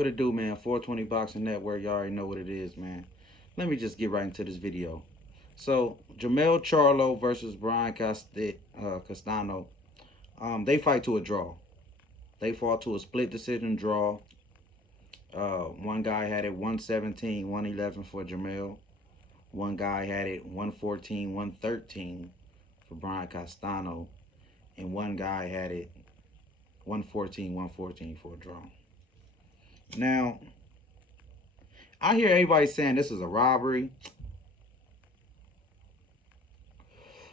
What it do, man? 420 Boxing Network. You already know what it is, man. Let me just get right into this video. So, Jermell Charlo versus Brian Castano. They fight to a draw. They fought to a split decision draw. One guy had it 117, 111 for Jermell. One guy had it 114, 113 for Brian Castano. And one guy had it 114, 114 for a draw. Now, I hear everybody saying this is a robbery.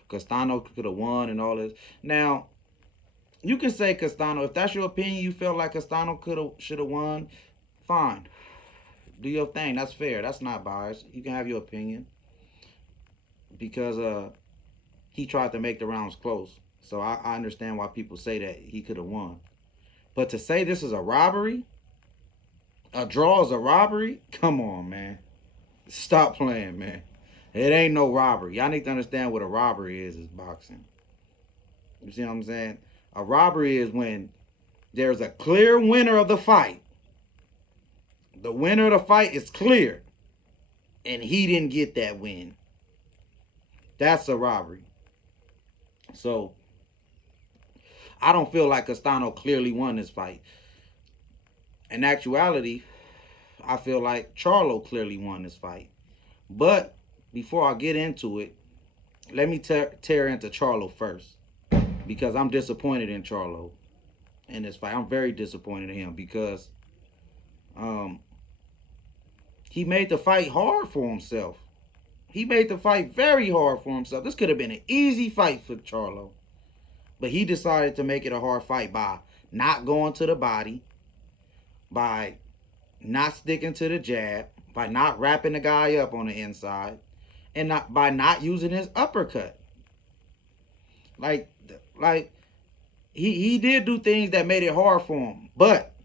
Castano could have won and all this. Now, you can say Castano. If that's your opinion, you feel like Castano should have won, fine. Do your thing. That's fair. That's not biased. You can have your opinion. Because he tried to make the rounds close. So I understand why people say that he could have won. But to say this is a robbery, a draw is a robbery, come on, man. Stop playing, man. It ain't no robbery. Y'all need to understand what a robbery is boxing. You see what I'm saying? A robbery is when there's a clear winner of the fight. The winner of the fight is clear. And he didn't get that win. That's a robbery. So, I don't feel like Castano clearly won this fight. In actuality, I feel like Charlo clearly won this fight. But before I get into it, let me tear into Charlo first. Because I'm disappointed in Charlo in this fight. I'm very disappointed in him because he made the fight hard for himself. He made the fight very hard for himself. This could have been an easy fight for Charlo. But he decided to make it a hard fight by not going to the body, by not sticking to the jab, by not wrapping the guy up on the inside, and by not using his uppercut. Like he did do things that made it hard for him. But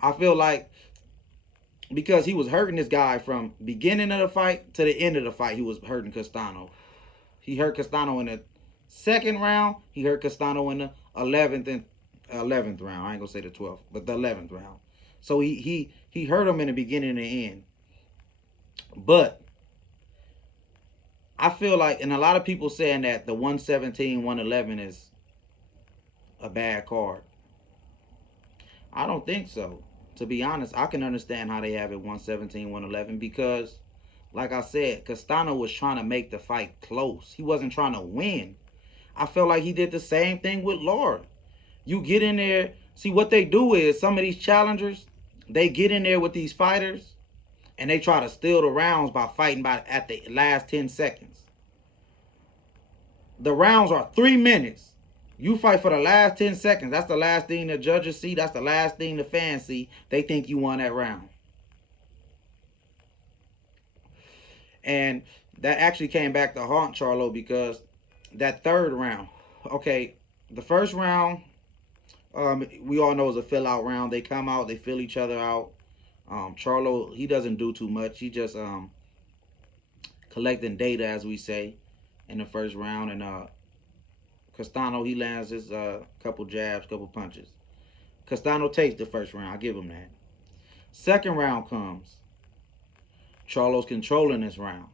I feel like because he was hurting this guy from beginning of the fight to the end of the fight, he was hurting Castano. He hurt Castano in the second round. He hurt Castano in the 11th round. I ain't gonna say the 12th, but the 11th round. So he hurt him in the beginning and the end. But I feel like, and a lot of people saying that the 117, 111 is a bad card. I don't think so. To be honest, I can understand how they have it 117, 111 because, like I said, Castano was trying to make the fight close. He wasn't trying to win. I felt like he did the same thing with Laura. You get in there. See, what they do is some of these challengers, they get in there with these fighters and they try to steal the rounds by fighting at the last 10 seconds. The rounds are 3 minutes. You fight for the last 10 seconds. That's the last thing the judges see. That's the last thing the fans see. They think you won that round. And that actually came back to haunt Charlo because that third round. Okay, the first round, we all know is a fill-out round. They come out, they fill each other out. Charlo, he doesn't do too much. He just collecting data, as we say, in the first round. And Castano, he lands his couple jabs, couple punches. Castano takes the first round. I give him that. Second round comes. Charlo's controlling this round.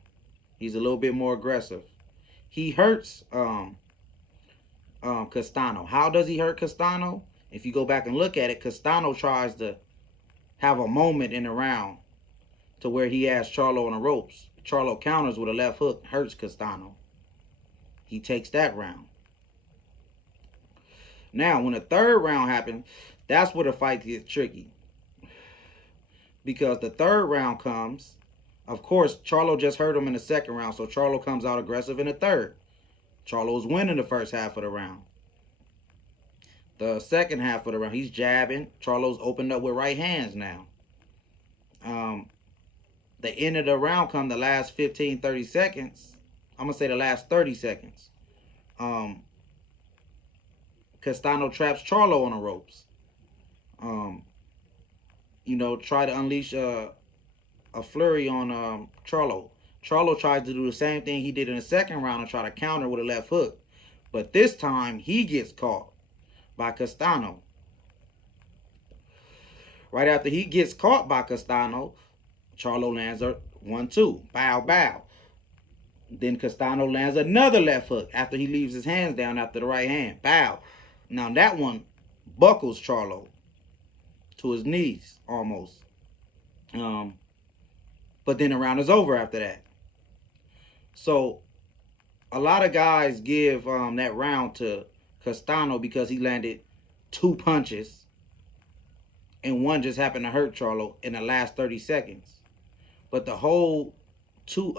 He's a little bit more aggressive. He hurts Castano. How does he hurt Castano? If you go back and look at it, Castano tries to have a moment in the round to where he has Charlo on the ropes. Charlo counters with a left hook, hurts Castano. He takes that round. Now, when the third round happens, that's where the fight gets tricky. Because the third round comes, of course, Charlo just hurt him in the second round, so Charlo comes out aggressive in the third. Charlo's winning the first half of the round. The second half of the round, he's jabbing. Charlo's opened up with right hands now. The end of the round come the last 15, 30 seconds. I'm going to say the last 30 seconds. Castano traps Charlo on the ropes. Try to unleash a flurry on Charlo. Charlo tries to do the same thing he did in the second round and try to counter with a left hook. But this time, he gets caught by Castano. Right after he gets caught by Castano, Charlo lands a 1-2. Bow, bow. Then Castano lands another left hook after he leaves his hands down after the right hand. Bow. Now that one buckles Charlo to his knees almost. But then the round is over after that. So a lot of guys give that round to Castano because he landed 2 punches and one just happened to hurt Charlo in the last 30 seconds. But the whole 2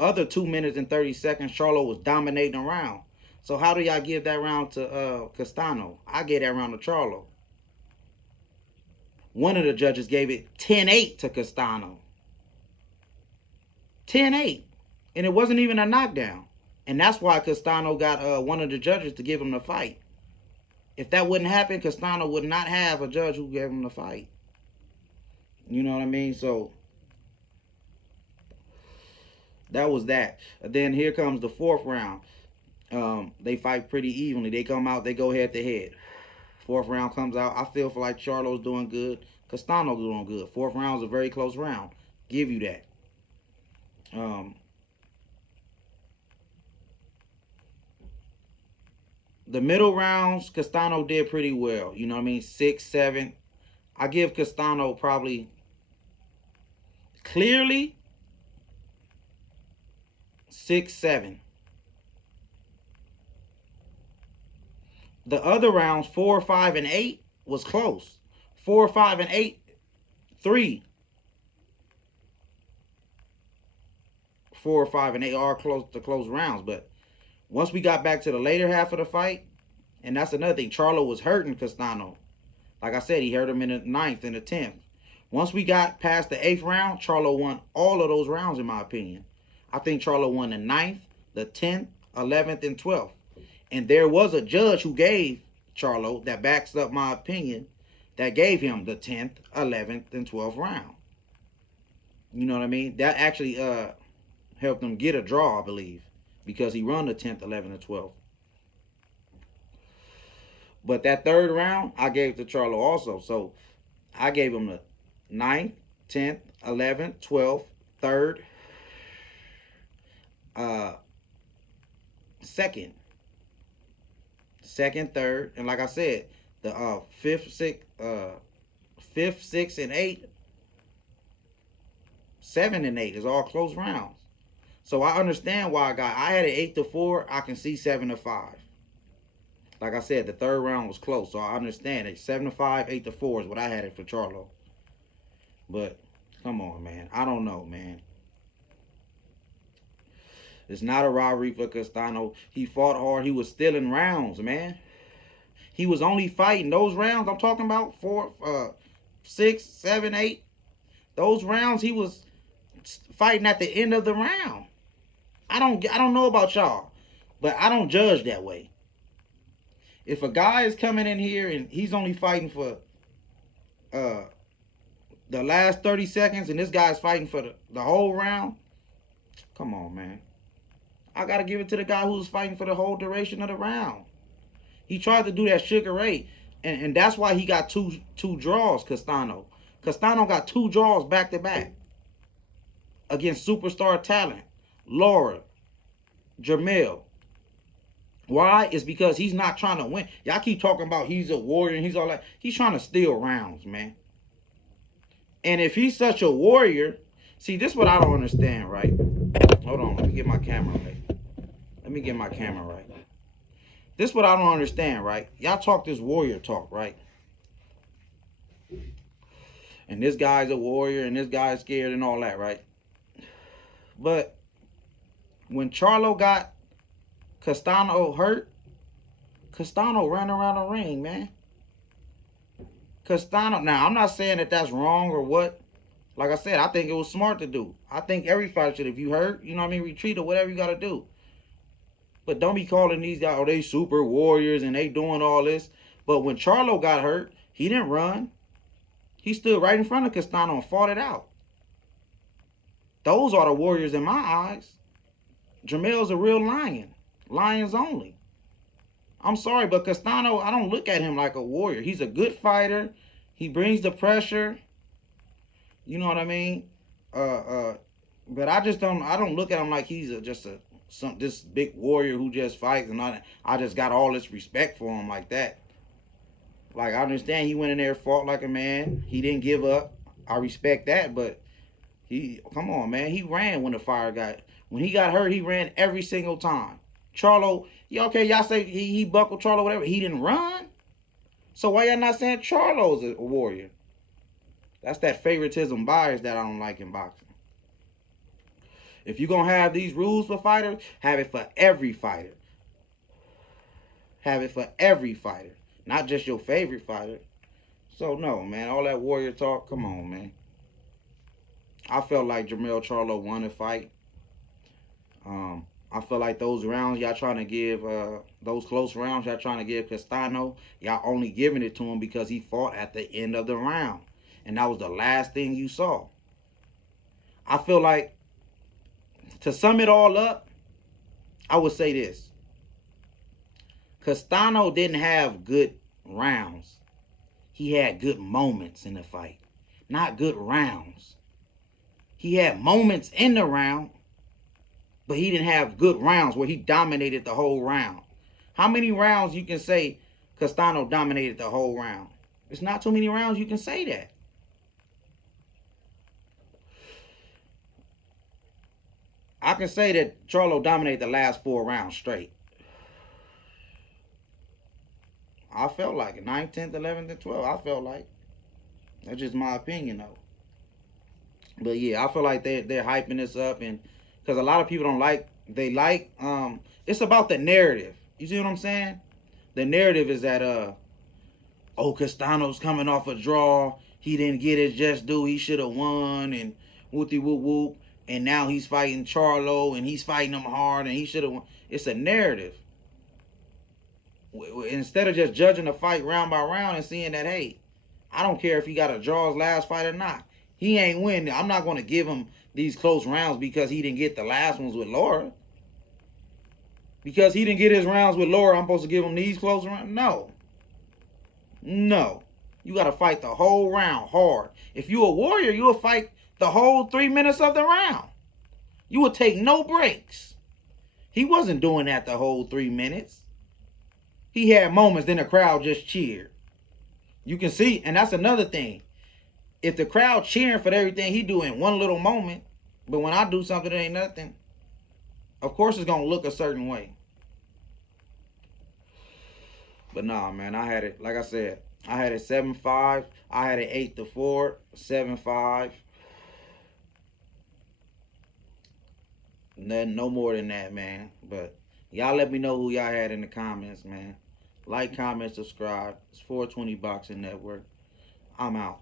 minutes and 30 seconds, Charlo was dominating around. So how do y'all give that round to Castano? I gave that round to Charlo. One of the judges gave it 10-8 to Castano. 10-8. And it wasn't even a knockdown. And that's why Castano got one of the judges to give him the fight. If that wouldn't happen, Castano would not have a judge who gave him the fight. You know what I mean? So that was that. Then here comes the 4th round. They fight pretty evenly. They come out, they go head to head. 4th round comes out. I feel like Charlo's doing good. Castano's doing good. 4th round is a very close round. Give you that. The middle rounds, Castano did pretty well. You know what I mean? 6, 7. I give Castano probably clearly 6, 7. The other rounds, 4, 5, and 8 was close. 4, 5, and 8, 3. 4, 5, and 8 are close rounds. But once we got back to the later half of the fight, and that's another thing, Charlo was hurting Castano. Like I said, he hurt him in the 9th and the 10th. Once we got past the 8th round, Charlo won all of those rounds, in my opinion. I think Charlo won the 9th, the 10th, 11th, and 12th. And there was a judge who gave Charlo, that backs up my opinion, that gave him the 10th, 11th, and 12th round. You know what I mean? That actually helped him get a draw, I believe, because he run the 10th, 11th, and 12th. But that 3rd round, I gave to Charlo also. So I gave him the 9th, 10th, 11th, 12th, 3rd, 2nd, 3rd, and like I said, the 5th, 6th, and 8, 7 and 8 is all close rounds. So I understand why I had an 8-4. I can see 7-5. Like I said, the 3rd round was close, so I understand it. 7-5, 8-4 is what I had it for Charlo. But come on, man. I don't know, man. It's not a robbery for Castano. He fought hard. He was stealing rounds, man. He was only fighting those rounds. I'm talking about 4, 6, 7, 8. Those rounds he was fighting at the end of the round. I don't know about y'all, but I don't judge that way. If a guy is coming in here and he's only fighting for the last 30 seconds and this guy's fighting for the whole round, come on, man. I got to give it to the guy who's fighting for the whole duration of the round. He tried to do that Sugar Ray, and that's why he got two draws, Castano. Castano got 2 draws back-to-back against superstar talent, Laura, Jermell. Why? It's because he's not trying to win. Y'all keep talking about he's a warrior and he's all that. He's trying to steal rounds, man. And if he's such a warrior, see, this is what I don't understand, right? Hold on, let me get my camera right. Let me get my camera right. This is what I don't understand, right? Y'all talk this warrior talk, right? And this guy's a warrior and this guy's scared and all that, right? But when Charlo got Castano hurt, Castano ran around the ring, man. Castano, now I'm not saying that that's wrong or what. Like I said, I think it was smart to do. I think every fighter should, if you hurt, you know what I mean, retreat or whatever you got to do. But don't be calling these guys, oh, they super warriors and they doing all this. But when Charlo got hurt, he didn't run. He stood right in front of Castano and fought it out. Those are the warriors in my eyes. Jermell's a real lion. Lions only. I'm sorry, but Castano, I don't look at him like a warrior. He's a good fighter. He brings the pressure. You know what I mean? But I don't look at him like he's just this big warrior who just fights, and I just got all this respect for him like that. Like, I understand he went in there, fought like a man. He didn't give up. I respect that, but come on, man. He ran when he got hurt. He ran every single time. Charlo, yeah, okay, y'all say he buckled Charlo, whatever. He didn't run. So why y'all not saying Charlo's a warrior? That's that favoritism bias that I don't like in boxing. If you're gonna have these rules for fighters, have it for every fighter. Have it for every fighter, not just your favorite fighter. So no, man, all that warrior talk, come on, man. I felt like Jermell Charlo won the fight. I feel like those rounds y'all trying to give, those close rounds y'all trying to give Castano, y'all only giving it to him because he fought at the end of the round, and that was the last thing you saw. I feel like, to sum it all up, I would say this: Castano didn't have good rounds. He had good moments in the fight, not good rounds. He had moments in the round, but he didn't have good rounds where he dominated the whole round. How many rounds you can say Castano dominated the whole round? It's not too many rounds you can say that. I can say that Charlo dominated the last 4 rounds straight. I felt like it. 9th, 10th, 11th, and 12th. I felt like. That's just my opinion, though. But yeah, I feel like they're hyping this up, and because a lot of people don't like, it's about the narrative. You see what I'm saying? The narrative is that oh, Castano's coming off a draw. He didn't get his just due. He should have won, and whoopty whoop whoop. And now he's fighting Charlo, and he's fighting him hard, and he should have won. It's a narrative. Instead of just judging the fight round by round and seeing that, hey, I don't care if he got a draw his last fight or not. He ain't winning. I'm not going to give him these close rounds because he didn't get the last ones with Laura. Because he didn't get his rounds with Laura, I'm supposed to give him these close rounds? No. No. You got to fight the whole round hard. If you a warrior, you will fight the whole 3 minutes of the round. You will take no breaks. He wasn't doing that the whole 3 minutes. He had moments, then the crowd just cheered. You can see, and that's another thing. If the crowd cheering for everything he do in one little moment, but when I do something that ain't nothing, of course it's going to look a certain way. But nah, man, I had it, like I said, I had it 7-5. I had it 8-4, 7-5. Nothing, no more than that, man. But y'all let me know who y'all had in the comments, man. Like, comment, subscribe. It's 420 Boxing Network. I'm out.